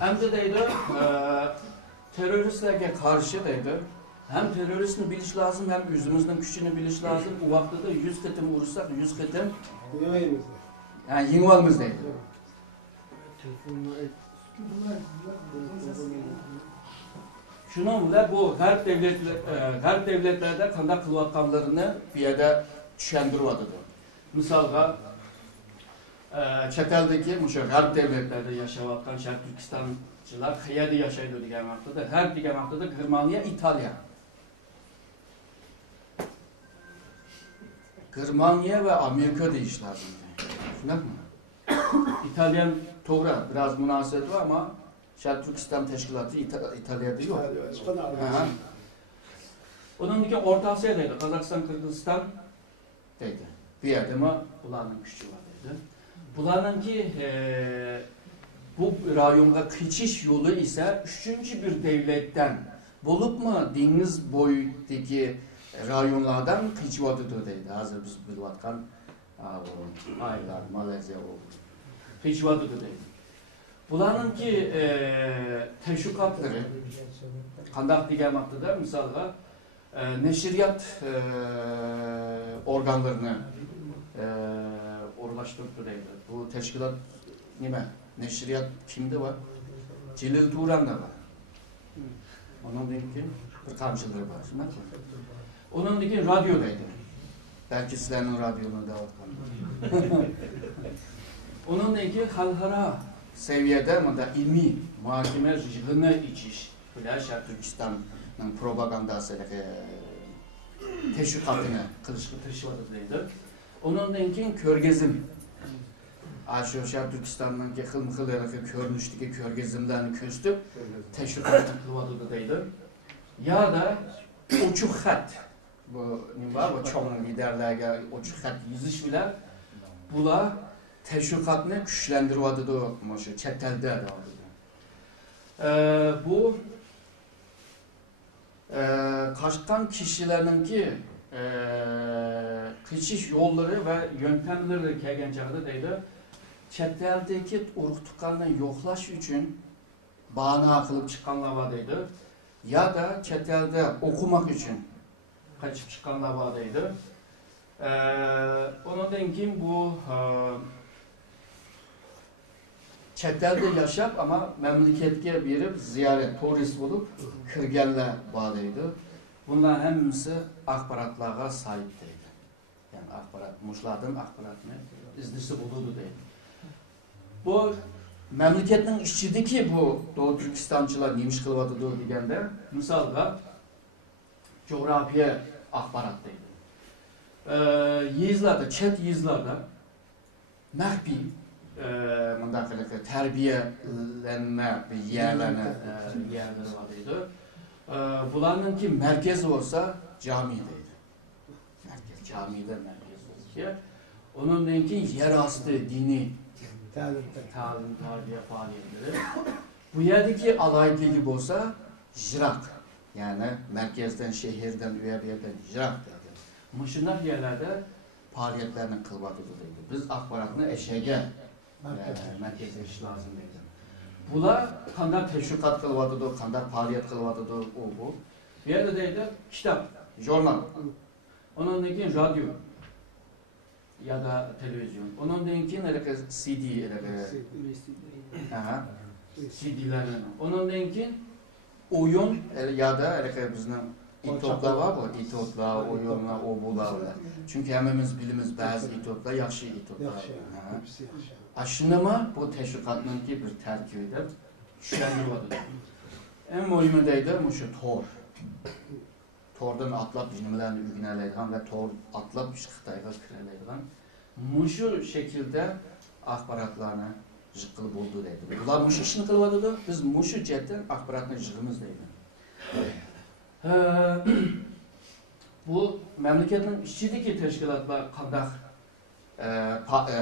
Hem de deydi, teröristlerge karşı deydi. Hem teröristini biliş lazım, hem yüzümüzün gücünü biliş lazım. O vakti de 100 kıtım vurursak 100 kıtım yani yengvalımız deydi. Şunun bile bu garip devletlerde kandak kılvatkanlarını bir yerde düşendirvadıdır. Misalga çeteldeki garip devletlerde yaşavatkan Şark Türkistançılar kıyada yaşaydı diyen vaktidir. Her diyen vaktidir Germanya, İtalya. Germanya ve Amerika deyişler. Şunlar mı? İtalyan toğra biraz münasebeti var ama Şark Türkistan Teşkilatı İtalya'da yok. Onun için Orta Asya'daydı. Kazakistan, Kırgızistan deydi. Bir yerde mi bunların gücü var deydi. Bunların ki bu rayonga geçiş yolu ise üçüncü bir devletten bulup mu deniz boyundaki rayonlardan geçiyordu deydi. Hazır biz bilvatkan Aylar, Malezya geçiyordu deydi. Bunların ki teşvikatları kandak diyen vaktidir misalga neşriyat organlarını uğraştırdı deydi. Bu teşkilat nime? Neşriyat kimde var? Celil Turan'da var. Onun ki bir kamçıları var. Onun ki radyodaydı. Belki sizlerin radyonu da var. Onun ki halkara seviyede ilmi muhakeme rejimine içiş. Böyle Şark Türkistan'ın propagandası teşvikatını kılışkıtırışıvadıdıydı. Onun ki körgezim. Aşağı Şark Türkistan'ın ki hıl körünüşteki körgezimlerini köstüp teşvikatını kılvadıdıydı. Ya da uçuk hat. Bu ne var? Bu çoğun liderlerge uçuk hat yüzüş bile bula teşvikatını güçlendirvadıdı o çetelde de bu kaçkan kişilerin ki geçiş yolları ve yöntemleri de kelgen çağda deydi. Çeteldeki uruktukanını yoklaş için bahane kılıp çıkanlar var deydi. Ya da çetelde okumak için kaçıp çıkanlar var deydi. Onun denkim bu çetelde yaşap ama memleketke birip ziyaret, turist bulup kırgelle bağlıydı. Bunlar hemisi akbaratlara sahip deydi. Yani akbarat, muşladın akbaratını izdisi bulurdu deydi. Bu memleketin işçideki bu Doğu Türkistançılar neymiş kılvadıdır degende misalga coğrafya akbarat deydi. Yezlarda, çet yezlarda mehbi terbiyelenme yerleri vardı. Bunların ki merkez olsa camideydi. Merkez, camide merkez olsa. Onun ki yer astı dini talim, terbiye faaliyetleri. Bu yerdeki alaydılık olsa jirak. Yani merkezden, şehirden, üye bir yerden jirak dedi. Mışınak yerlerde faaliyetlerini kılvadıdıydı. Biz akbaratını eşeğe merkezleşiş lazım deydi. Bula kandak teşvikat kılvadıdı, kandak faaliyet kılvadıdı, o bu. Bir yerde deydi, kitap, jurnal. Onun için radyo ya da televizyon. Onun için CD, CD'lerin. Onun için oyun ya da bizim İtoplar var bu, İtoplar, oyunlar, o bular. Çünkü hemimiz bilimiz bazı İtoplar, yaxşı İtoplar. Aşınama bu teşvikatının ki bir terkibidir. Şürenlivadır. En mühimindeydi şu tor. Tordan atlap jinimlerini ülgüneleydiğin ve tor atlap Xitayga kireleydiğin. Muşu şekilde akbaratlarını jıkkılı buldu deydi. Bunlar muşu işini kılvadıdı, biz muşu cidden akbaratını jıkkımız deydi. Bu memleketin işçideki teşkilatlar kandak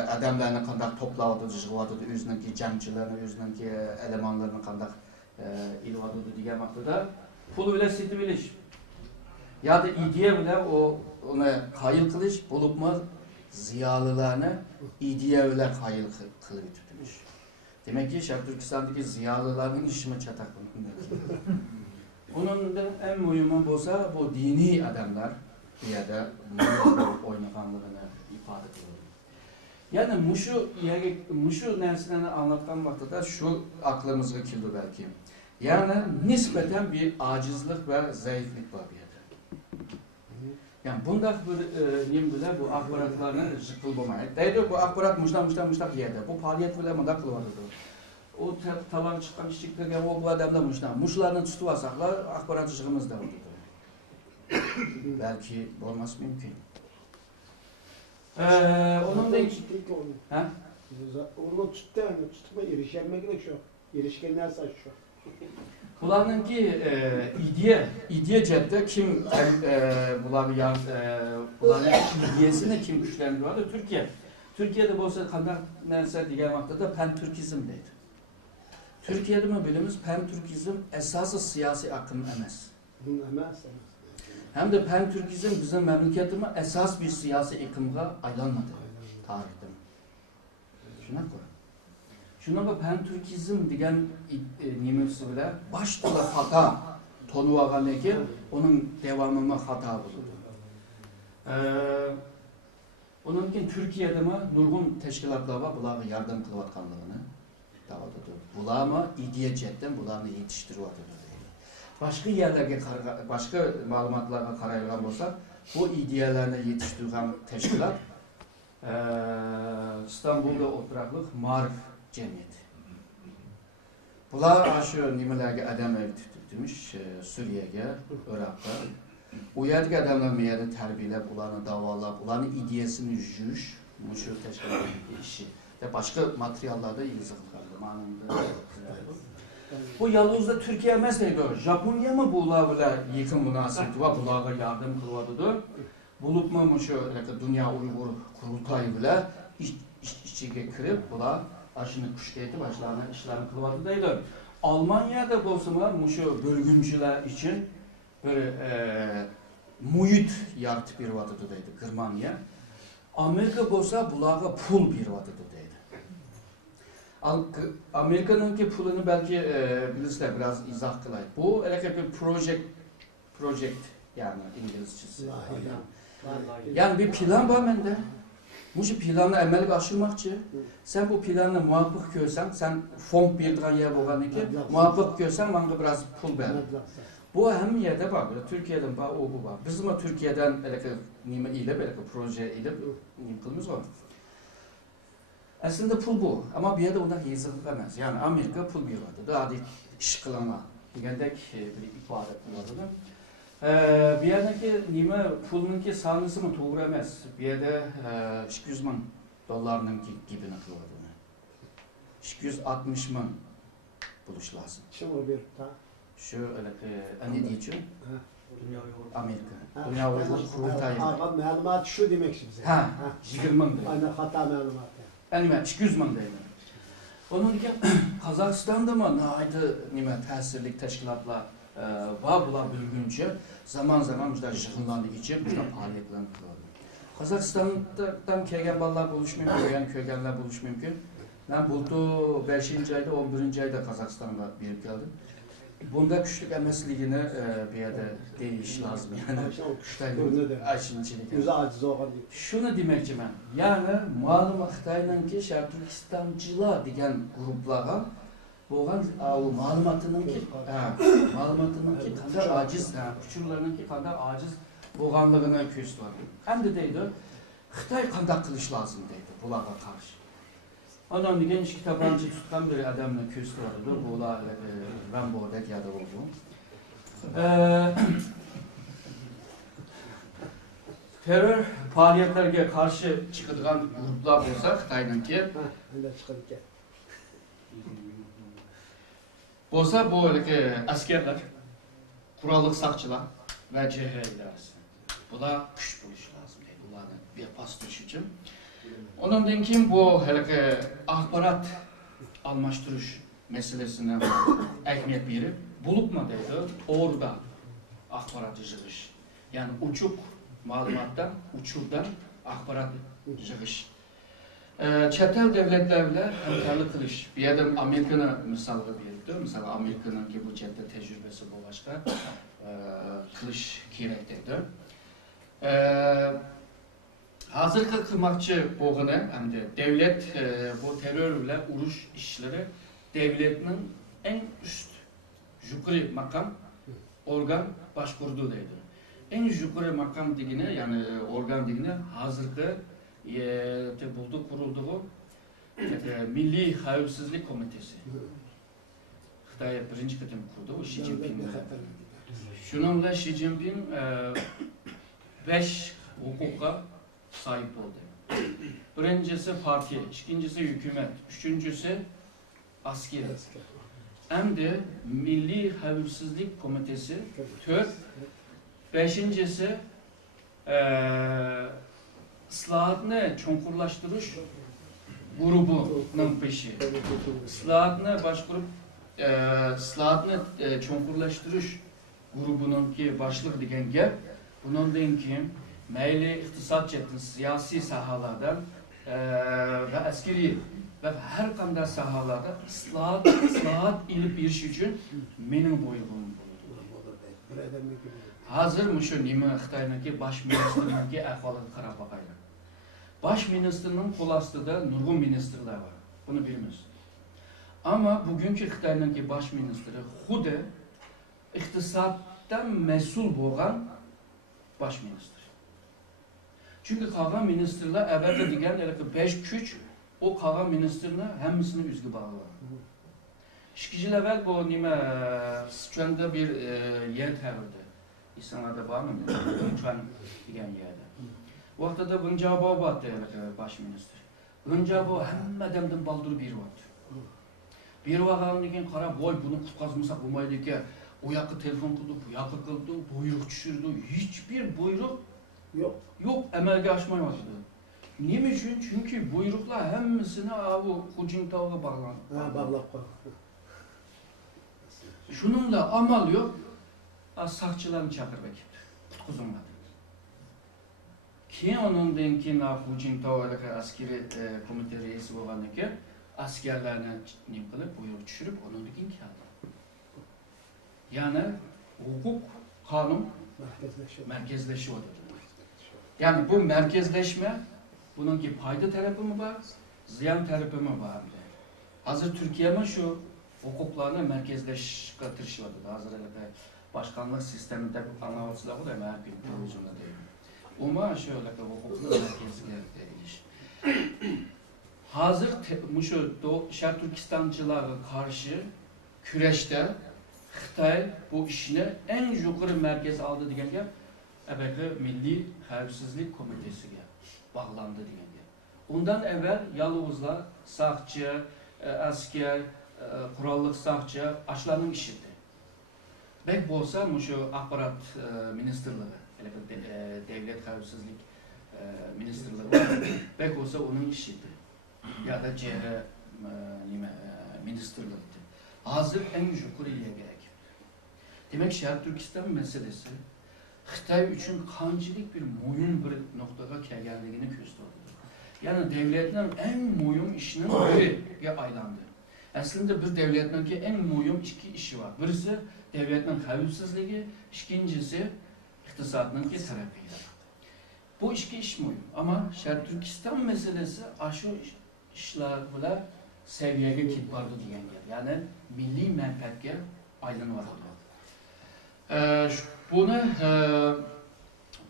adamlarını kandak toplavadı, jıgıvadıdı, özününki cemçilerini, özününki elemanlarını kandak ilvadıdı diyen vaktıda pul bile siti biliş. Ya da ideya bile onu kayıl kılış, bulup mu ziyalılarını ideya bile kayıl kılıp tutmuş. Demek ki Şarkı Türkistan'daki ziyalıların işime çatak bunun. Onun da en mühimi olsa bu dini adamlar bir yerde oynakanlığını ifade ediyor. Yani muşu nersini anlatkan vaxtıda şu aklımıza kildi belki. Yani nispeten bir acizlik ve zayıflık var bir yerde. Yani bunda bu akbaratlarını zıkkılmamayı. Deydi bu akbarat muştak yerde. Bu faaliyet bile mıda kılmadı. O tavan çıkan çiçeklerge o bu adamda muştak. Muşlarını tutup asaklar akbaratıcılığımız da oldu. Belki olmaz mümkün. Onun da onu tutma erişenme gerek şu. Erişkenler saç şu. Bunlarınki ideye cette kim bunların ideyesini kim güçlendiriyordu? Türkiye. Türkiye'de bu olsa kadar nerse diğer vaktada Pentürkizm deydi. Türkiye'de mi bilimiz Pentürkizm esası siyasi akım emas. Hem de Pentürkizm bizim memleketime esas bir siyasi akımga aylanmadı tarihte. Şuna koy. Şuna bak Pentürkizm degen nimesi bile başta da hata tonu ağan ki onun devamı hata bulundu. Onun için Türkiye'de mi nurgun teşkilatlar var bunlara yardım kılıvatkanlığını davadıdır. Bunlar ideye cetten bunlarını yetiştiriyordu. Başka yerlerge başka malumatlarga karayılgan olsa bu ideyelerini yetiştirgen teşkilat İstanbul'da oturaklık Marif Cemiyeti. Bular şu nimelerge adam ev tutmuş Suriye'ge, Irak'ta. O yerdeki adamlar meyede terbiyelep, ularını davalap, ularının ideyesini yüzüş, bu şu teşkilatın işi. Ve başka materyallarda yazılırdı. Bu yalnızda Türkiye meseleydi. Japonya mı bunlarla yakın münasebeti var, bunlara yardım kılvadıdır. Bulup mu şu Dünya Uygur Kurultayı bile işçiye kirip bunlar aşını kuştaydı, başlarına işlerini kılvadıdaydı. Almanya'da bolsunlar şu bölgüncüler için böyle muhit yaratıp bir vatıdaydı Germanya. Amerika bolsa bunlara pul bir vatıdaydı. Amerika'nın pulunu belki bilirsiniz biraz izah kılaydı. Bu bir project yani İngilizcesi. Yani bir plan var bende. Bu planı əməli aşırmaqçı. Sen bu planı muvaffaq görsən, sen fond bildiren yer olan ki, muvaffaq görsən, bana biraz pul verir. Bu hem yerde var, Türkiye'den var, o bu var. Bizim Türkiye'den nime ile böyle proje ile yıkılımız var. Aslında pul bu, ama bir yerde ondan yazılmaz. Yani Amerika pul bir vardı. Daha değil iş kılama. Digendek bir ifade kullanılır. Bir yerdeki nime pulununki sanısı mı doğru emez. Bir yerde 200 bin dolarınınki gibi nakıladığını. 260 bin buluş lazım. Şu ne diyeceğim? Amerika. Dünya Uygur Kurultayı. Malumat şu demek şimdi. 20 bin. Aynen hata malumat. Yani 200 bin değil. Onun için Kazakistan'da mı nime tesirlik teşkilatla var bulan bölgünce zaman zaman işte jıkınlandı için işte faaliyetlerini kılıyordu. Kazakistan'dan kelgen ballar buluşmuyor, köygenler buluşmuyor mümkün. Ben buldu 5. ayda 11. ayda Kazakistan'da bir geldim. Bunda küçük emesliğine bir yerde değiş lazım yani. Aşıncılık. Yüzü aciz olan değil. Şunu demekçi ben. Yani malum Xitay'ın ki Şarkı Türkistancılar degen gruplara boğan malumatının ki kadar aciz, küçüklerinin ki kadar aciz boğanlığına küs var. Hem de deydi, Xitay kandak kılış lazım deydi bunlara karşı. Ondan geniş kitaplarını tutkan bir adamla küs vardı. Bular Rambo'daki ya da oldu. Terör faaliyetlerine karşı çıkılan gruplar olsa Xitay'ın ki olsa bu askerler, kurallık sakçılar ve CH'ler. Buna güç buluş lazım. Bunların bir bastırış için. Ondan kim bu akbarat almashtırış meselesine ehemmiyet verip bulup mu dedi orada akbarat yığış. Yani uçuk malumattan, uçurdan akbarat yığış. Chet el devletler bilen hamkorlik qilish. Bu yerda Amerikani misolga beribdi. Masalan, Amerikaningki bu chetda tecrübesi bo'lg'achqa qilish kerak dedi. Hozirgi qilmoqchi bo'lgani hamda devlet bu terör bilan urush ishlari devletning eng üst yuqori maqam organ boshqurdi deydi. Eng yuqori maqam degani, ya'ni organ degani hozirgi buldu kurulduğu Milli Xavfsizlik Komitesi. Xitoy birinchi qatim kurdu, o Xi Jinping. Shuningdek Xi Jinping 5 huquqqa sahip oldu. Birincisi partiya, ikincisi hükümet, üçüncüsü asker. Hem de Milli Xavfsizlik Komitesi 4, beşincisi ıslahatını çonkurlaştırış grubunun peşi. Islahatını başkurup ıslahatını çonkurlaştırış grubunun ki başlık degen gap. Bunun ki meyli iktisat cetin siyasi sahalardan ve askeri ve her kanda sahalarda ıslahat ilip bir şey için benim boyluğum buydu. Hazır mı şu nime Xitay'daki baş ministerinin ahvalığı qarab bakayla. Baş ministerinin kol astıda nurgun ministerler var. Bunu bilmiyoruz. Ama bugünkü Xitay'daki baş ministeri xude iktisattan mesul boğan baş minister. Çünkü kalan ministerler evvelde diyen 5 güç o kalan ministerine hemmisini üzgü bağlar. İki yıl evvel bu nime Sıçan'da bir yer terörde. İnsanlarda var mı? Lütfen diyen yerde. O vaktada bunun cevabı battı baş minister. Bunun cevabı hem adamdan baldır bir vardı. Bir vakanlıkken kara boy bunu kutkazmasak olmaydı ki o yakı telefon kıldı, bu yakı kıldı, buyruk düşürdü. Hiçbir buyruk yok emelge aşmaya başladı. Niye için? Çünkü buyruklar hemmisini bu Hu Jintao'ya bağlandı. Şununla amal yok. Sakçılarını çakır bekip. Kutkuzulmadı. Ki onun denki Hu Jintao'ya askeri komite reisi olanı ki askerlerine ne kılıp buyruk düşürüp onun dekin kağıdı. Yani hukuk, kanun merkezleşiyordu. Yani bu merkezleşme bununki payda tarafı mı var, ziyan tarafı mı var? Hazır Türkiye'nin şu hukuklarını merkezleştirişiyordu. Hazır başkanlık sisteminde anavuzlar var ama her gün televizyonda değil. Ama şöyle hukuklu merkezleştiriş. Hazır şu Şark Türkistancılara karşı küreşte Xitay bu işine en yukarı merkez aldı diyen gel. Ebeki Milli Xavfsizlik Komitesi'ne bağlandı diyen gel. Ondan evvel Yaluvuzlar, sakçı, asker, kurallık sakçı açlarının işiydi. Bek olsa şu Akbarat Ministerliği, Devlet Xavfsizlik Ministerliği, bek olsa onun işiydi. Ya da CR Ministerliği. Hazır en yukarı gerek. Demek Şark Türkistan meselesi Xitay için kancılık bir moyun bir noktada kelgenliğini gösterdi. Yani devletlerin en moyun işinin biri aylandı. Aslında bir devletlerin en moyun iki işi var. Birisi devletin xavfsizliği, ikincisi iktisadının tarafıyla. Bu iki iş moyun. Ama Şark Türkistan meselesi aşı işler bile seviyeye kitbardı diyen yer. Yani milli menfaatke aylanıverdi.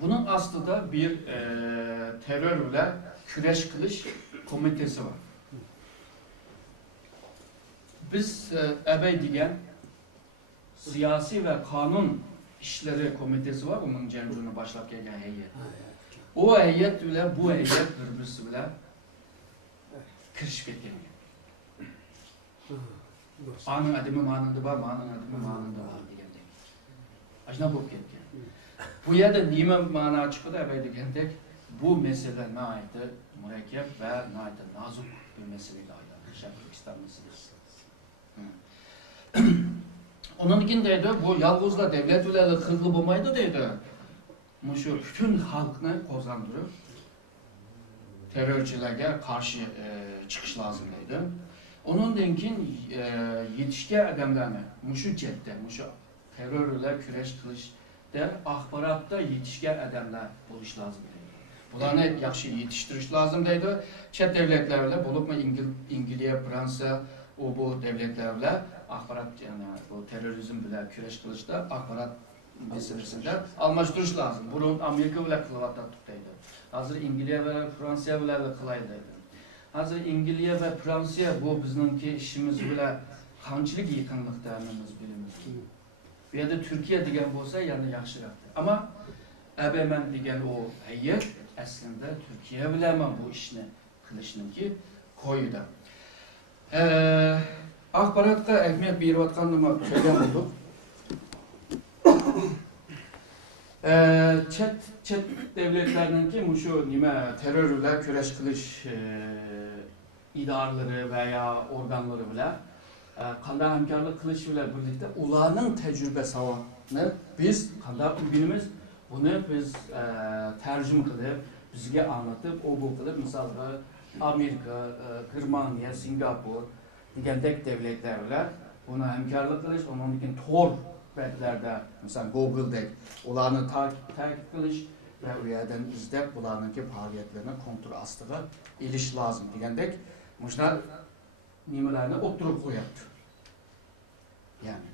Bunun aslında bir terörle küreş kılış komitesi var. Biz ebey diyen siyasi ve kanun işleri komitesi var. Onun cemcunu başlap gelen heyet. O heyet ile bu heyet birbirisi bile kırışıp getiriyor. Anın adımı manında var, manın adımı manında var diyen tek. Ajna bulup getken. Bu yerde nime mana çıkıda ebey diyen bu mesele ne aydı? Mürekkep ve ne aydı? Nazuk bir meseleyle aydı. Şark Türkistan meselesi. Onun için deydi, bu yalğızla devlet üyeleri kırgı bulmaydı deydi. Şu bütün halkını kozandırıp terörçilerge karşı çıkış lazımdaydı. Onundan keyin yetişken adamlarni mushu chetda, mushu terör bilan kurash qilishda axborotda yetishgan adamlar bo'lish lozim deydi. Bularni yaxshi yetishtirish lozim deydi. Chet davlatlar bilan, bo'libmi Angliya, Fransiya, bu davlatlar bilan axborot, ya'ni bu terrorizm bilan kurash qilishda axborot meselesinde almashtirish lozim. Burun Amerika bilan qilyapti deydi. Hozir Angliya va Fransiya bilan qilaydi deydi. Hozir Angliya va Fransiya bu bizningki ishimiz bilan qanchalik yaqinlikdamiz bilamiz. Bu yerda Turkiya degan bo'lsa, yana yaxshiroq. Ammo ABM degan o hayat aslında Türkiye bilan bu ishni qilishniki qo'ydi. Axborotga ahamiyat berayotganini ko'rgan bo'ldik. Chet devletlarninki mushu nima terror bilan kurash qilish idoralari veya organları bilan qanday hamkorlik qilish bilan birlikda ularning tajriba savodini biz qanday o'rganamiz, buni biz tarjima qilib, bizga anlatib, bu qilib, misalga Amerika, Germaniya, Singapur degandek devletlar bilan buni hamkorlik qilish, ondan keyin Tor betlerde, mesela Google'da ularni takip qilish ve u yerdan izlab ularningki faoliyatlarini kontrol ostiga ilish lozim degandek mushlar nimalarni o'ttirib qo'yapti. Yani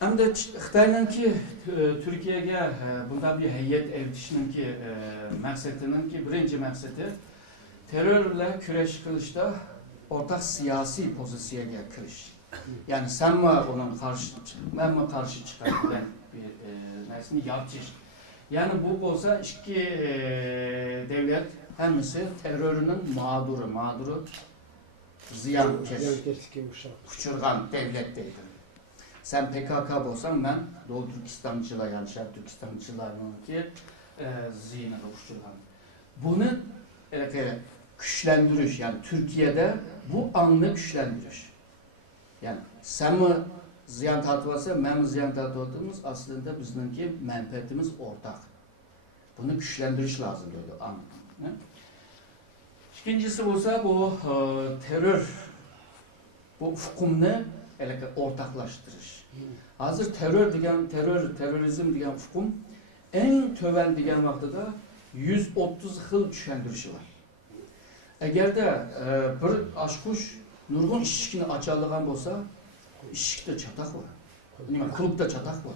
hamda Xitoyninki Turkiyaga bunday bir heyet eltishninki maqsadininki birinchi maqsadi terror bilan kurash qilishda o'rtaq siyosiy pozitsiyaga kirish. Yani sen mi onun karşı çıkıp, ben mi karşı çıkabilen bir nesini yaratish. Yani bu olsa iki devlet hemisi terörünün mağduru ziyan uçurgan devlet deydi. Sen PKK olsan, ben Doğu Türkistançılar, yani Şarkı Türkistançılarınki ziyanı uçurgan. Bunu güçlendiriş, yani Türkiye'de bu anını güçlendiriş. Yani sen mi ziyan tartıvarsa, ben mi ziyan tartıvardığımız aslında bizimki menfaatimiz ortak. Bunu güçlendiriş lazım diyordu anlamda. İkincisi olsa bu terör, bu hukumunu ortaklaştırış. Hazır terörizm degen hukum en töven degen vaktıda 130 yıl düşendirişi var. Eğer de bir aşkuş nurgun işikini açarlıgan olsa, işikte çatak var. Kulüpte çatak var.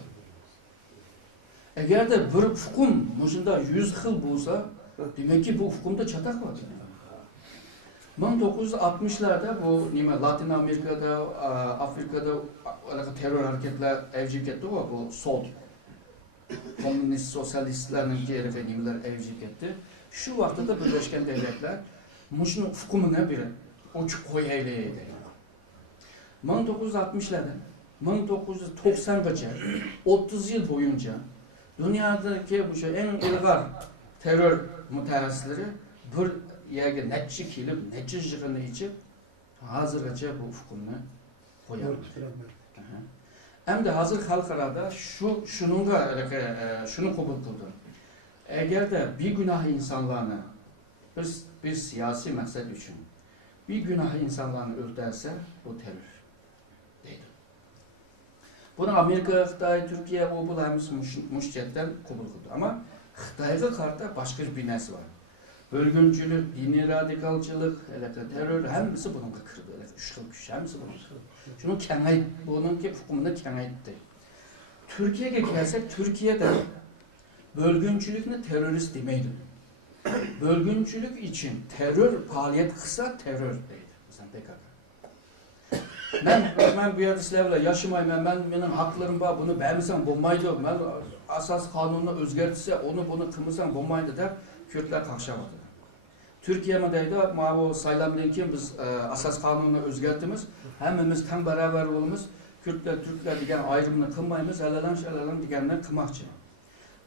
Eğer de bir hukum mujunda 100 yıl olsa, demek ki bu hukumda çatak var. 1960'larda bu Latin Amerika'da, Afrika'da terör hareketler evcik etti bu sol komünist sosyalistlerin nimeler evcik etti. Şu vakti da Birleşken Devletler muşun hukumuna bir uçuk koyaylaydı. 1960'larda 1990'gacha 30 yıl boyunca dünyadaki bu en ilgar terör mütehassisleri bir yerge netçi kilip, netçi yığını içip hazırgacha bu hukumni koyamadı. Hem de hazır halkarada şunu kabul kıldı. Eğer de bir günah insanlarını bir siyasi maksat için bir günah insanlarını öldürse bu terör değil. Bunu Amerika, Xitay, Türkiye bu hemisi müştetten kabul kıldı. Ama Xitayga karşı başka bir binası var. Bölgüncülük, dini radikalçılık, terör hemisi bunun kırdı. Üç yıl güç hemisi bunun. Şunu kengayt, bununki hukumunda kengaytti. Türkiye'ye gelsek, Türkiye'de bölgüncülükünü terörist demeydi. Bölgüncülük için terör faaliyet kısa terör deydi. Mesela PKK. Ben bu yerde sizlerle yaşamayım, benim haklarım var, bunu beğenmesem bulmaydı. Ben asas kanununu özgertse, onu bunu kırmızsam bulmaydı der. Kürtler kalkışamadı. Türkiye'de bu saylamdan ki biz asas kanununu özgertimiz, hemimiz tam beraber olumuz, Kürtler, Türkler diyen ayrımını kılmayımız, elelan diyenler kılmakçı.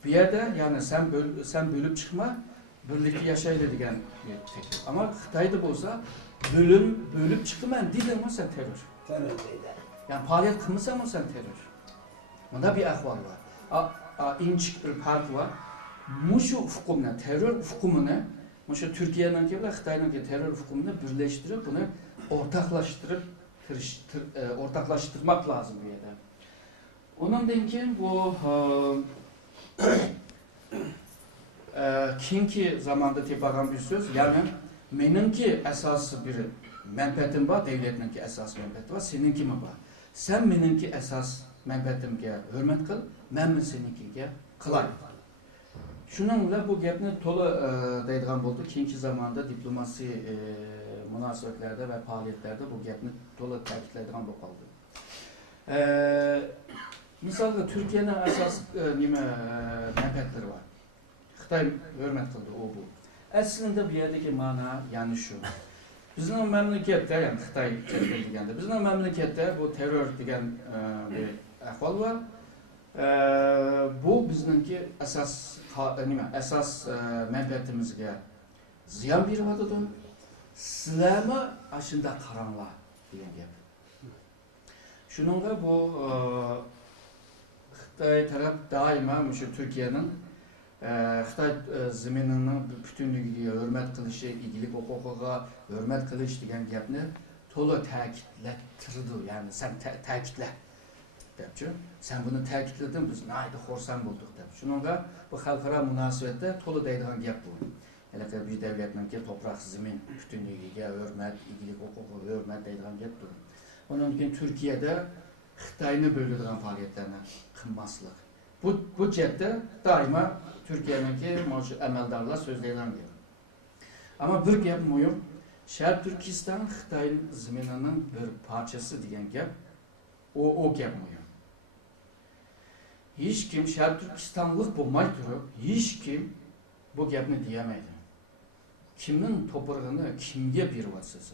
Bir yerde yani sen bölüp çıkma, birlikte yaşayla diyen bir teklif. Ama Xitay'da olsa bölüp çıkmayan değil ama sen terör. Yani faaliyet kılmışsan mı sen terör? Bunda bir ahval var. İnçik bir fark var. Muşu hukumuna, terör hukumuna, muşu Türkiye'ninki ile Xitay'ınki terör hukumunu birleştirip bunu ortaklaştırmak lazım bir yerde. Ondan keyin bu keyinki zamanda tepagan bir söz, yani menimki esası bir menfaatim var, devletninki esas menfaati var, seninki mi var? Sen menimki esas menfaatimga hürmet kıl, men seninkiga kılay. Şununla bu gapni to'la deydigan bo'ldi. Keyingi zamanda diplomasi munosabatlerde ve faaliyetlerde bu gapni to'la ta'kidlaydigan bo'lib qoldi. Misalda Türkiye'nin esas menfaatlari var. Xitoy hürmet kıldı o bu. Aslında bir yerdeki mana yani şu. Bizim memlekette yani Xitoy deganda bizning memlekette bu terör degan bir ahvol var. Bu bizninki esas menfaatimizga ziyon beryapti. Sizlarmi ashunda qaranglar degan gap. Shuningga bu Xitoy taraf doimo shu Turkiyaning Xitoy zeminining butunligiga hurmat qilishi, egilik huquqiga hurmat qilish degan gapni to'la ta'kidlatirdi. Yani sen ta'kidla debchi. Sen bunu ta'kidlading, biz nayda xursand bo'ldik deb. Shuningga bu xalqaro munosabatda to'la deydigan gap bu. Elbette bir devletninki toprak zemin butunligiga hurmat, egilik huquqiga hurmat deydigan gap bu. Ondan keyin Turkiyada Xitoyni bo'ladigan faoliyatlarni qilmaslik. Bu cihette daima Türkiye'ninki emeldarlar sözleyden gap. Ama bir gap muhim, Şərq Türkistan Xitoy zemininin bir parçası degan gap, o gap muhim. Hiç kim Şərq Türkistanlık bo'lmay turib, hiç kim bu gapni diyemeydi. Kimin toprağını kimge beryapsiz?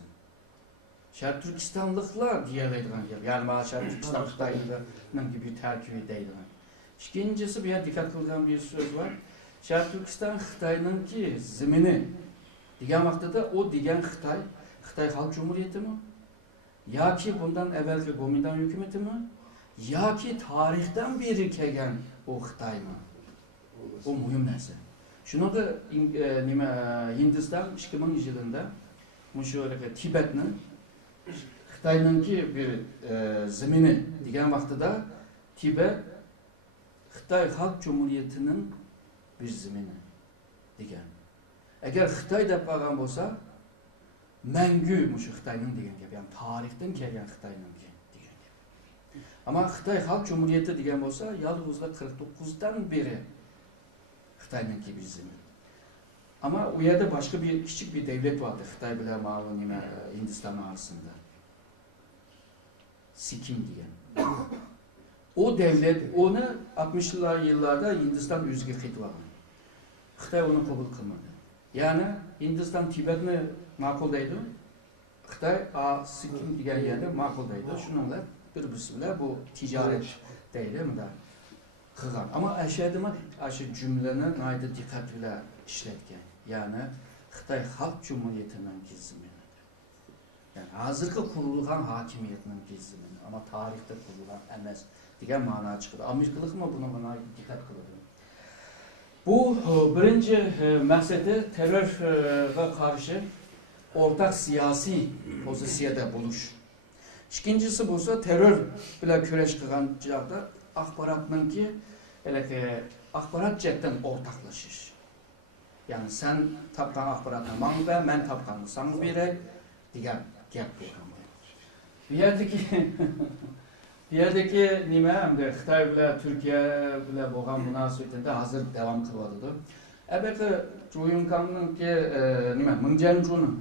Şərq Türkistanlıklar diyeleydigan gap. Yani Şərq Türkistan Xitoyning gibi terkibi deydigan. İkincisi bir dikkat kılgan bir söz var. Şərq Türkistan Xitoyninki zemini degan vaqtida o degan Xitoy Xalq Cumhuriyeti mi? Ya ki bundan evvelki Gomindan hükümeti mi? Ya ki tarihten beri kelgan o Xitoy mi? O muhim narsa. Shuningda Hindiston 2000 yılında mushu Tibetni Xitoyninki bir zemini degan vaqtida Tibet Xitoy Xalq Cumhuriyetining bir zemini degan. Eğer Xitoy deb qolgan bo'lsa, mangu mushu Xitoyning degan gap, yani tarixdan kelgan Xitoyninki degan gap. Ama Xitoy Xalq Cumhuriyeti degan bo'lsa, yalnızla 49'dan beri Xitoyninki bir zemin. Ama o yerde başka bir küçük bir devlet vardı Xitoy bilan ma'lum Hindiston arasında. Sikkim degan. O devlet onu 60'lı yıllarda Hindistan özgü qilib Xitoy onu kabul qilmadi. Yani Hindiston Tibetni ma'quldaydi. Xitoy Sikkim degan yerni ma'quldaydi. Shuninglar bir-birisi bilan bu tijorat deydi bunda qilgan. Ama ashadimi shu jumlani nayda diqqat bilan ishlatgan. Yani Xitoy Xalq Cumhuriyetining zemini. Yani hozirgi qurilgan hokimiyatning zemini, ama tarixda qurilgan emas degan ma'no chiqadi. Amerikalik mi buna dikkat qiladi. Bu birinci maqsadi terörga karşı ortak siyasi pozisyada buluş. İkincisi bo'lsa terör bilan kurash qilgan chog'da axborotninki axborot jihatdan o'rtaqlashish. Yani sen topgan axborotni menga ber, men topganni senga beray degan gap bo'lgan. Bu yerdeki nima hamda Xitoy bilan Turkiya bilan bo'lgan munosabatda hozir davom qilyapti. Albatta Chuyunkangninki nima Mingjanjuning,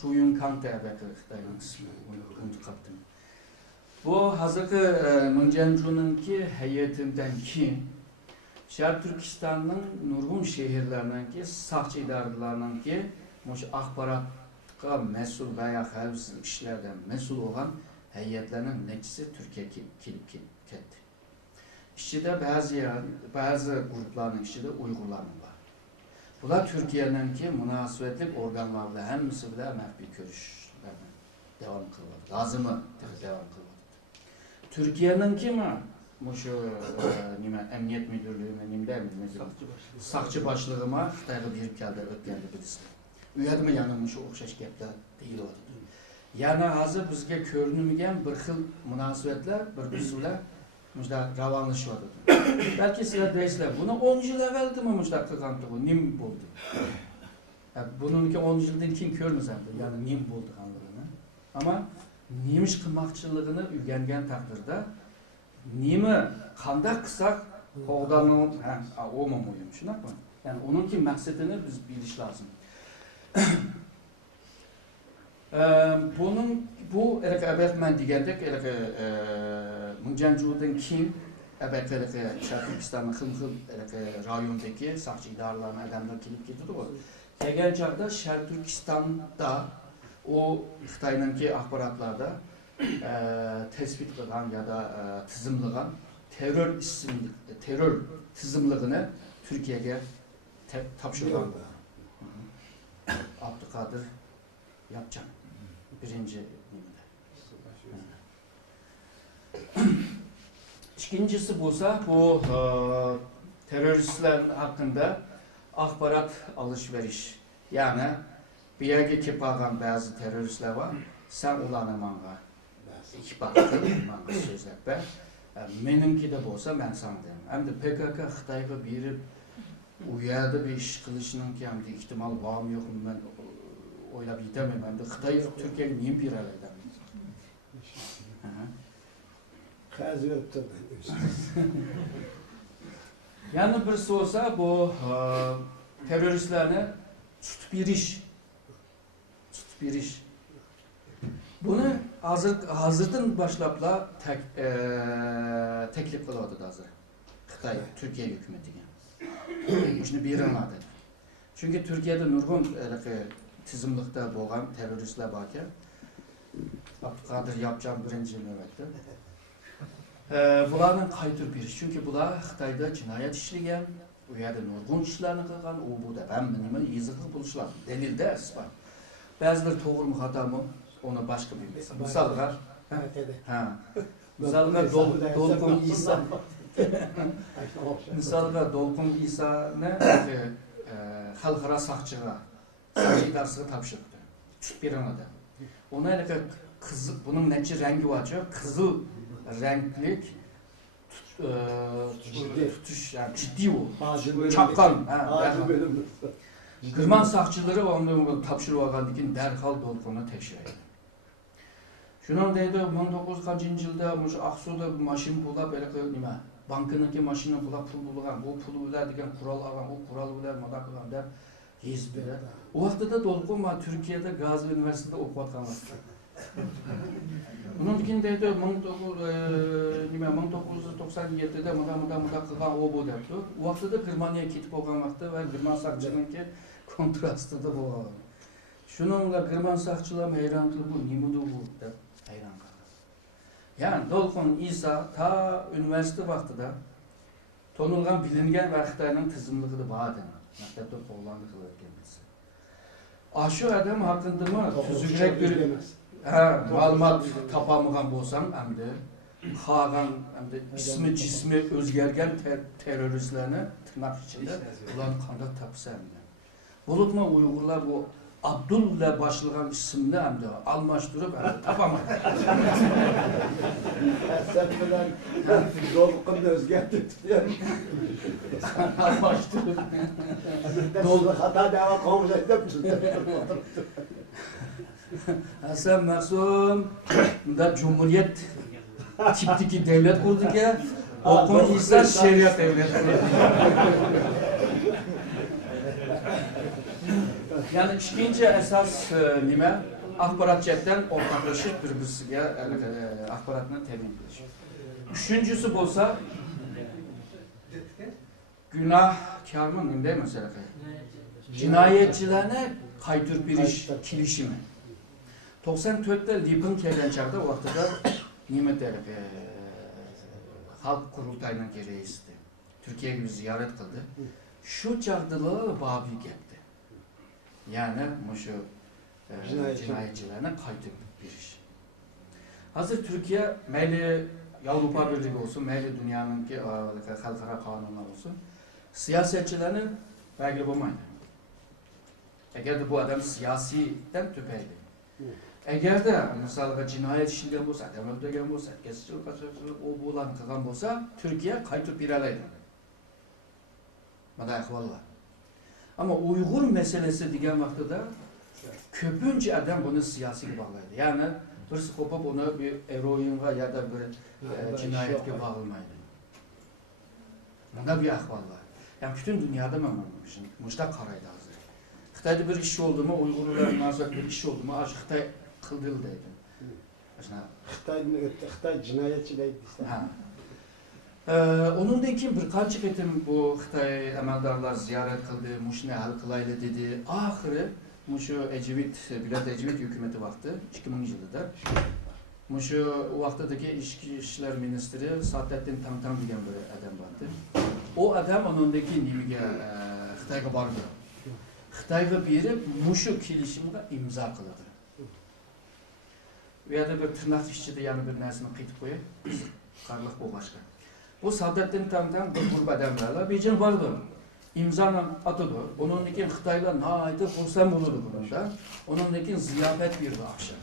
Chuyunkang albatta Xitoyning ismi, unutib qoldim. Bu hozirgi Mingjanjuninki hayatidan keyin Şərq Türkistanning nurg'un şehirlarininki saqchi idoralarininki shu axborotga mas'ul va xavfsiz ishlardan mas'ul bo'lgan heyetlerinin neticesi Türkiye'ye gelip gitti. İşçide bazı grupların içinde Uygurların var. Bunlar Türkiye'ninki münasebetlik organlarla hemisi bile məhbi görüşlerine devam kılıyor. Lazımı devam kılıyor. Türkiye'ninki şu emniyet müdürlüğüne nimde sakçı başlığıma Xitayga berip keldi ötgende birisi. Uyadımı yanım şu okşaş gaplar değil oldu. Yani hazır bizge görünmegen bir xil munosabatlar, bir-birisi bilan mujda ravonlashyapti. Balki sizlar deysizlar, buni 10 yil avvaldimi mujda qilgan-ku, nim bo'ldi. Bununki 10 yildan keyin ko'rmiz endi, ya'ni nim bo'lganligini. Ama nemish qilmoqchiligini o'rgangan taqdirda nima qanday qilsak qo'g'danning o'yim shunaqmi? Yani onunki maqsadini biz bilish lozim. Bu elbette degandek Mungjanjudan keyin elbette Sharq-Turkistonning xil rayondagi saqchi idoralarining odamlar kelib ketadi-ku. Kelgan chog'da Sharq-Turkistonda o Xitoyninki axborotlarda tespit qilgan ya da tizimlagan terör tizimligini Türkiye'ye topshirgan. Abduqodir Yapcan birinci nimede. İkincisi bo'lsa, bu teröristler hakkında axborot alışveriş. Yani bir yerga kelib qolgan bazı teröristler var. Sen ularni menga ikki baktın, menga so'zlab ber. Menimki de bo'lsa men sana deyman. Endi PKK Xitoyga berib u yerda bir ish qilishning ham ehtimol bormi yo'qmi men o'ylab yetaman. Endi Xitoy Turkiyaga nima beradi? Qazi o'tdi. Yani birisi olsa bu teröristlerine tutib berish. Bunu hazırdan başlapla teklif qiladi hozir. Xitoy Türkiye hükümetiga. Shuni beriladi. Çünkü Türkiye'de nurg'un tizimlikda bo'lgan teröristler bor ekan. Abduqodir Yapcan birinci navbatda. Bularning qaytirib berish. Çünkü bular Xitoyda jinoyat ishlagan, u yerda nurg'un ishlarni qilgan, u bu deb ham nima yiziqli bo'lishlar. Dalilda isbot. Ba'zilar to'g'rimi xatomi onu başka bilmaysiz. Misalga Dolqun İsa misalga Dolqun İsa'ni xalqaro saqchiga saqchi idorasiga topshirdi. Tutib beriladi. Ona qizil, bunun necha rangi bor? Qizil ranglik tutuş yani ciddi o. Çapqan. Qirman saqchilari onu topshirib olgandan keyin darhol Dolqunni tekshiradi. Şunun deydi 1900 yılda Aksu'da maşin bulab nima bankınınki maşini bulab pul bulgan, bu pulu bilan degan kural algan, o kural bilan moda qilgan deb yezib beradi. O vaqtida Dolqun Türkiye'de Gazi Üniversitesi'nde o'qiyotgan vaqt. Bunun keyin deydi 1997'de moda qilgan o bu debdi. O vaqtida Germaniyaga ketib bo'lgan vaqtda va German saqchininki kontrastida bo'lgan. Şununla German saqchilar hayron qilib bu nimudi bu deb hayron qoldi. Yani Dolqun İsa ta üniversite vaqtida tonilgan bilingan va Xitoyning tizimligida bor edi. Maktabda qo'llanib qilayotgan bo'lsa. Ashu adam haqidami tuzukroq bir ma'lumot topolmagan bo'lsam, endi qolgan ismi jismi o'zgargan teröristlarni tırnak içinde ularni qanday topsam. Bulutma Uyg'urlar bu Abdullah başlayan isimni hamda almashtırıp tapamadı. Sen bilen Dolqun'u o'zgartirib Almashtırıp. Dolqun hata dava qilmoq deb Hasan Masum bunda Cumhuriyet tipdeki devlet kurdu ki Dolqun İsa şeriat devlet kurdu. Yani ikinci esas nime axborotchilikdan o'rtoqlashib bir-birisiga axborotni temin qilish. Üçüncüsü bo'lsa günahkarmi nima mesela jinoyatchilarni qaytirib berish kelishimi. 94'te Lipin kelgan chaqda vaqtida nima derdi? Xalq qurultayining raisi Türkiye'ye bir ziyorat qildi. Shu chaqdalar babi gapdi. Yani şu cinayetçilerine qaytib berish. Hazır Türkiye meyli Avrupa Birliği olsun, meyli dünyanın ki halkara kanunlar olsun, siyasetçilerin belki olmaydı. Eğer de bu adam siyasiden tüpeydi. Eğer de mesela cinayet işleyen olsa, adam öldürgen olsa, kesicilik, kaçırıcılık, o buğulan kılan olsa, Türkiye kayıtıp bireleydi. Bada ahval var. Ama Uygur meselesi diyen vaxtıda köpünce adam bunu siyasi bağlaydı. Yani birisi kopup onu bir eroinga ya da bir cinayetke bağlamaydı. Bunda bir ahval var. Yani bütün dünyada mı anlamışsın? Muşta karaydı hazır. Xitayda bir iş oldu mu, Uygurlar münasebet bir iş oldu mu, aşı Xitay kıldırıldıydı. Xitay cinayetçi deydi işte. Onundan keyin bir qancha ketim bu Xitay amaldarlar ziyorat qildi, mushuni hal qilayli dedi. Oxiri mushu Ecevit, Bilad Ecevit hukumati vaqti 2000 yilida mushu u vaqtdagi ichki ishlar ministri Saadettin Tamtam degan bir odam bordi. O odam onundagi nimaga Xitoyga bordi. Xitoyga berib mushu kelishimga imzo qildi. Bu yerda bir tirnoq ichida yana bir narsani qaytib qo'yib, qiziqarli bu boshqa. Bu Saadettin Tamtam bir grup adamlarla Beijing vardı. İmzanın atıdı. Onunki Xitayla naaydı kursan bulurdu bunda. Onunki ziyafet bir akşam.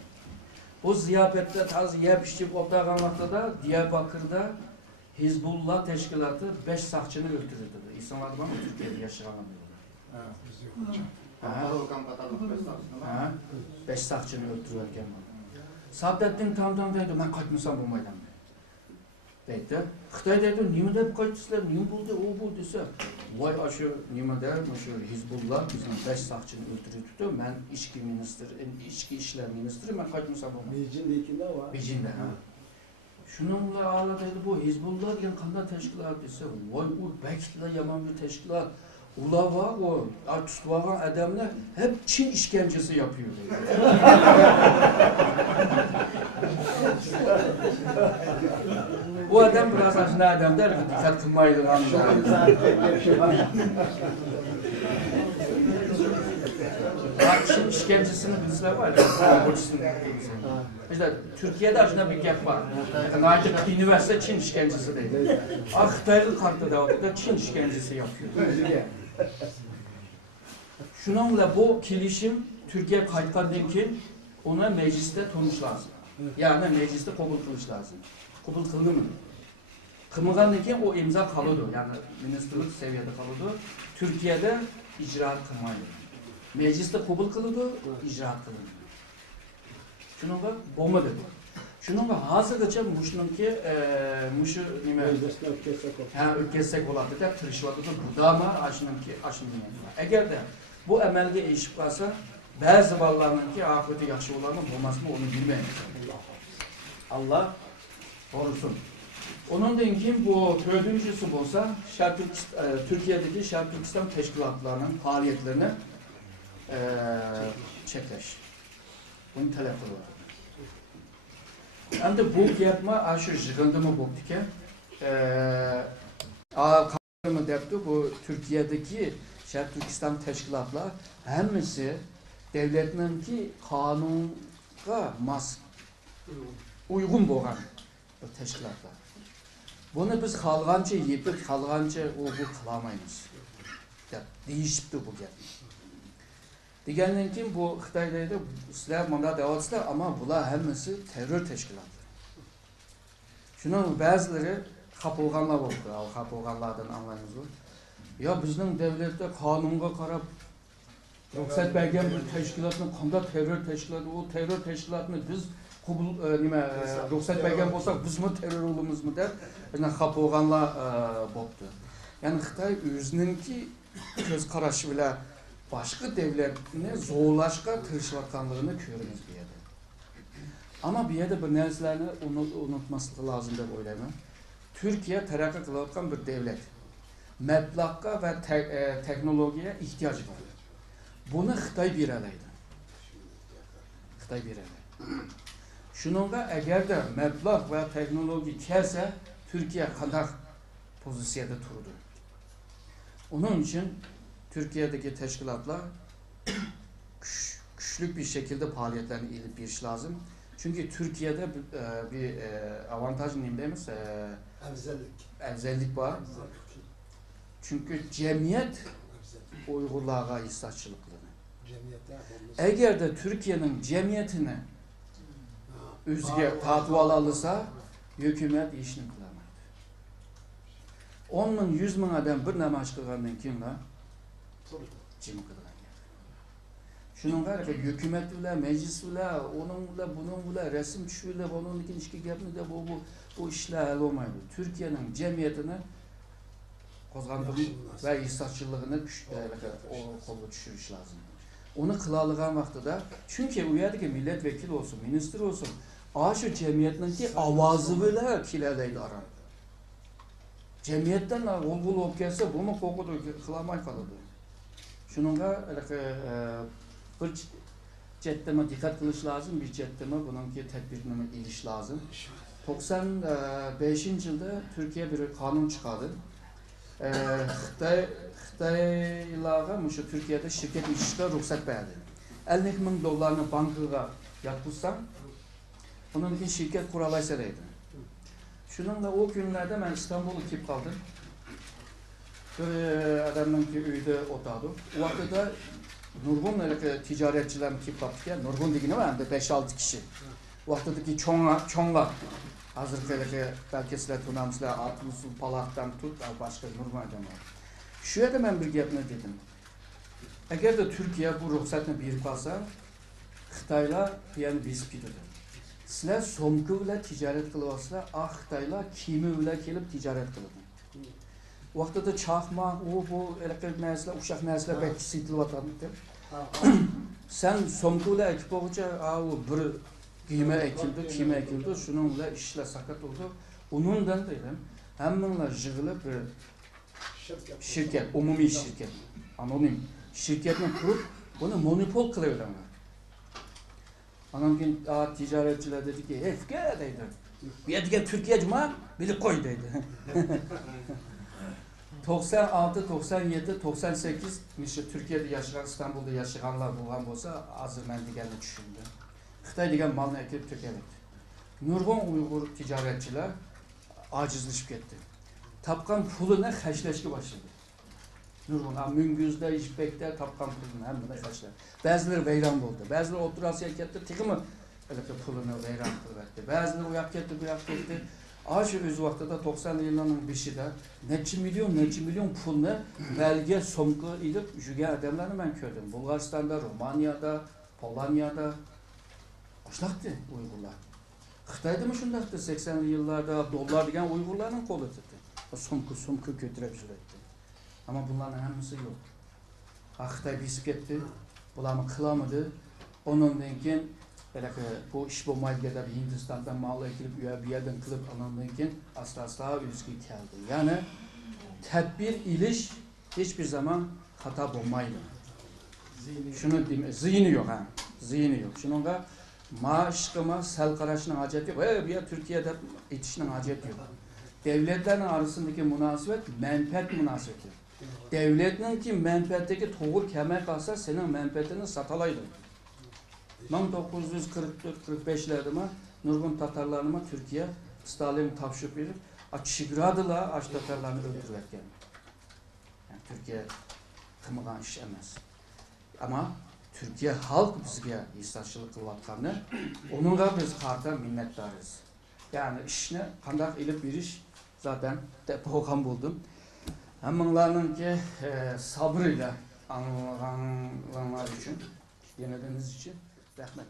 Bu ziyafette taz yep içip oturgan vaxtıda Diyarbakır'da Hizbullah teşkilatı 5 sakçını öldürürdü. İnsanlar var mı Türkiye'de yaşayan diyorlar. 5 sakçını öldürürken. Saadettin Tamtam dedi, ben kaçmışsam bu meydan. Deydi. Xitay deydi, nima deb qaytisizlar, nima bo'ldi, u bu desa, voy aşı nima der, şu Hizbullah bizim 5 saqchini o'ltiribdi, men ichki ishlar ministri, men qaytmasam bo'lmaydi. Beijing'dekinde var. Beijing'da, ha. Shuningla ala deydi, bu Hizbullah degan qanday tashkilot desa, voy u bekitlar yomon bir tashkilot. Ular var o, tutib olgan adamlar hep Çin işkencesi yapıyor deydi. Bu adam biraz aslında adam der ki dikkat kılmaydı. Çin işkencesini bizler var ya. İşte Türkiye'de aslında bir gap var. Artık üniversite Çin işkencesi değil. Xitaylı kartı da Çin işkencesi yapıyor. Şununla bu kilişim Türkiye kayıtlardan keyin ona mecliste tanış lazım. Yani mecliste kabul kılış lazım. Kabul kıldı mı? Kılmadan keyin o imza kalıdı. Yani ministerlik seviyede kalıdı. Türkiye'de icraat kılmaydı. Mecliste kabul kıldı, icraat kılındı. Şununla bomba dedi. Şununla hazırgacha muşnunki muşu nime ötketsek oladı da tırışıvadı da budama aşınınki aşınınki. Eğer de bu emelge eşip kalsa bazı ballarınki akıbeti yaxşı olar mı olmaz mı onu bilmeyin. Allah korusun. Onun keyin bu dördüncüsü olsa Türkiye'deki Şark Türkistan teşkilatlarının faaliyetlerini çekleş. Bunu talep ediyorlar. Endi bu yapma şu jig'indimi bo'ptiki. Qanimi debdi bu Türkiye'deki Şark Türkistan teşkilatlar hammasi devletninki qonunga mos uygun bo'lgan teşkilatlar. Bunu biz qalğancha yetib, qalğancha bu qilolmaymiz deb deyishibdi bu gap. Degandan keyin bu Xitoydagi sizlar bunda devatsizlar ama bular hammasi terror teşkilatları. Şunun bazıları xafa bo'lganlar bo'ldi. Xafa bo'lganlardan anlaymiz bu. Ya bizning devletde qonunga qarab ruxsat bergan bir teşkilatni qanday terror teşkilatı, o terror teşkilatını biz ruxsat bergan bo'lsak, biz mi terror olamizmi deb xafa bo'lganlar bo'ldi. Yani Xitoy o'zininki ko'z qarashi bilan başka devletini zorlaşqa tırışıvatkanlığını körünüz bir yerde. Ama bir yerde bir narsalarni unutmaslığı lazım deb o'ylayman. Türkiye terakki qilayotgan bir devlet. Mablag'ga ve teknologiye ihtiyacı var. Bunu Xitoy beralaydi. Xitoy beralaydi. Shuningga agarda mablag' va texnologiya kelsa, Türkiye qanday pozitsiyada turdi. Onun için Türkiye'deki teşkilatlar güçlü bir şekilde faaliyetlerini ilip bir iş lazım. Çünkü Türkiye'de bir avantaj neyimiz? Evzellik var. Çünkü cemiyet Uygurlarga isatçılıklığını. Eğer de Türkiye'nin cemiyetini üzge tatlı alırsa hükümet işini kılamaydı. 10 bin, 100 bin adam bir namaz kılgandan kim var? Cim kılgan. Şunun var ki hükümet bile, meclis bile, onun bile, bunun bile, resim düşüyle, onun için işki yapını da bu işler el olmaydı. Türkiye'nin cemiyetini kozgandırma ve ihsatçılığını o kolu düşürüş lazım. Onu kılalıgan vakti da, çünkü uyardı ki milletvekili olsun, minister olsun, aşı cemiyetinin ki avazı bile kileleydi aran. Cemiyetten olgul olup gelse bunu kokudu, kılamay kalıdı. Şununla bir ceddeme dikkat kılış lazım, bir ceddeme bununki tedbirine iliş lazım. 95 yılda Türkiye bir kanun çıkardı. Xitaylarga şu Türkiye'de şirket işine ruhsat verdi. 50 bin dolarını bankaya yatırsan, bunun için şirket kuralaysa deydi. Şununla o günlerde ben İstanbul'u kip kaldım. Bir adamın ki üyde oturdu. O vakıda Nurgun ticaretçilerin kip kaldıkken, Nurgun digini var hem de 5-6 kişi. O vakıdaki çoğunlar. Hazır belki sizler tunamızlar, Atlısul Palak'tan tut, başka Nurgun adam var. Şurada ben bir yapını dedim. Eğer de Türkiye bu ruhsatını bir kalsa, Xitaylar yani biz gidiyor. Sizler somku ile ticaret kılıvasılar, Xitaylar kimi ile gelip ticaret kılıdı. Vakti da çakma, bu elektrik mühendisler, uşak mühendisler belki sitil vatanlıktır. Sen somku ile ekip olunca, bir kime ekildi, şununla işle sakat oldu. Onundan dedim, hemenle jığılıp bir şirket, umumi şirket, anonim şirketini kurup bunu monopol kılıyorlar. Anam gün ticaretçiler dedi ki, efke dedi. Bir yedigen Türkiye cuma, biri koy dedi. 96, 97, 98 Türkiye'de yaşayan, İstanbul'da yaşayanlar bulan olsa hazır ben digenini düşündü. Xitay digen malını ekip tükenedi. Nurgun Uygur ticaretçiler acizleşip gitti. Tapkan puluna xəşləşki başladı. Nurgun, Müngüzdə, İşbəkdə tapkan pulunu həmdə xəşlə. Bəziləri veyran oldu. Bəziləri oturasıya getdi, tıxımı pulunu veyran qılıb. Bəziləri uyaq getdi, bu yaq getdi. Aşı öz vaxtıda 90 yılının bişidə neçə milyon pulunu belge somqu edib jügən adamlarını mən gördüm. Bulgaristan'da, Romaniyada, Polonya'da başlaktı Uygurlar. Xitay'da mı şundaktı 80'li yıllarda dolar diyen Uygurların kolu tuttu. Somku götürüp sürekli. Ama bunların hepsi yok. Xitay bisip gitti, bularını kılamadı. Onun için bu iş bulmayı kadar Hindistan'dan mal ekilip bir yerden kılıp onun için asla üzgü geldi. Yani tedbir iliş hiçbir zaman hata bulmaydı. Şunu diyeyim, zihni yok ha. Zihni yok. Şununla maaşkıma sel karışının haceti yok. Bir Türkiye'de yetişinin haceti yok. Devletlerin arasındaki münasebet menfaat münasebeti. Devletin ki menfaatteki toğur kemer kalsa senin menfaatini satalaydı. 1944-45'lerde Nurgun Tatarlarına Türkiye Stalin tavşıp verip Çigradılar aç Tatarlarını öldürürken. Yani Türkiye kımıgan iş emez. Ama Türkiye halk bizge ihsatçılık kılvatkanı, onunla biz karta minnettarız. Yani işine kandak ilip bir iş zaten program buldum. Hemenlarının ki sabrıyla anılanlar için, yenildiğiniz için rahmet.